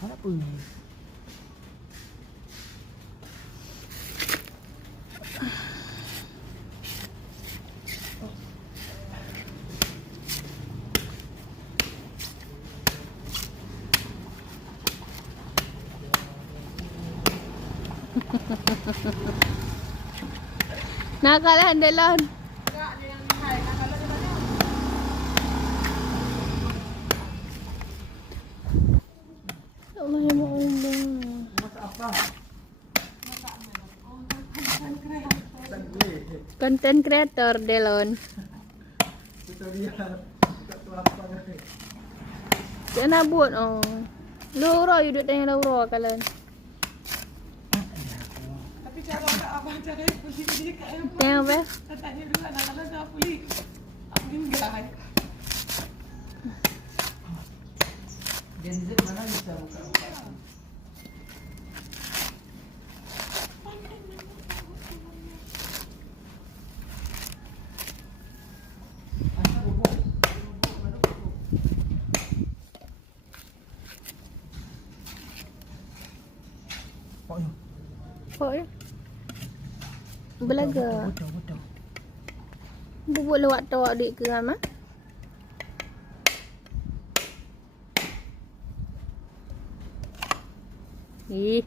Apa ni? Nakal handalan. Allah ya Allah. Masak apa? Konten kreator Delon. Tutorial. Buka tu apa ni? Jangan buat oh. Laura you duk tanya Laura kalian. Tapi cara abang cara beli dia kat airport. Tengok apa? Saya tanya dulu anak-anak dah beli. Apa enggak? Gen Z mana bisa buka-buka? Kok ya? Belaga. Betul. Bubuk lewat tu adik ke ama? Ih.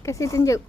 Kasih tunjuk.